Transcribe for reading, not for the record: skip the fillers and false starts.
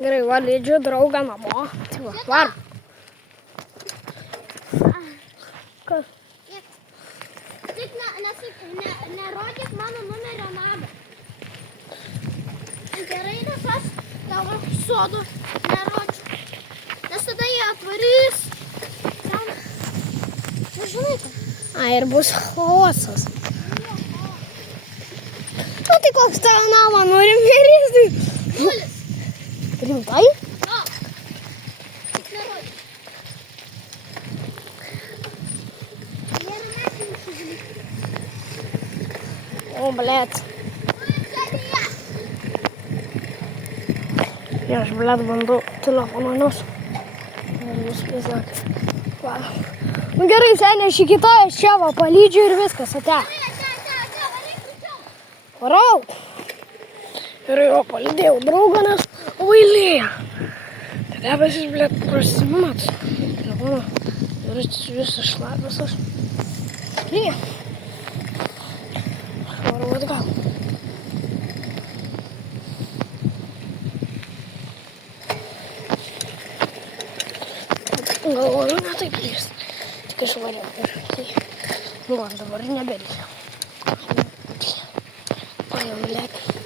Gerai, va, lydžiu draugą namo. Tai va, varom. Kas? Tik nerodyk mano numerio namą. Gerai, nes aš tavo sodo nerodžiu. Nes tada jie atvarys. Ten. Nežinai, ką. Ir bus chaosas. Nu tai koks tavo namą norim nerizdi? Nulis. Rimtai? Jo. Tik nerodyk. Nėra metinių žuvų. O, blėt. Я ж, блядь, bandau telefonus. Ir viskas sakė. Nu gerai, senė, šį kitą aš čia va palydžiu ir viskas, ate. Varau. Ir jo palydėjau draugą, nes vailėja. Tai debesis, blėt, prasimat. Telefoną. Ir visas šlapias aš. Lyja. Varau atgal. Galvoju, ne taip lys. Tik išvariau. Tai, nu, dabar nebereikia. O jau, blėt.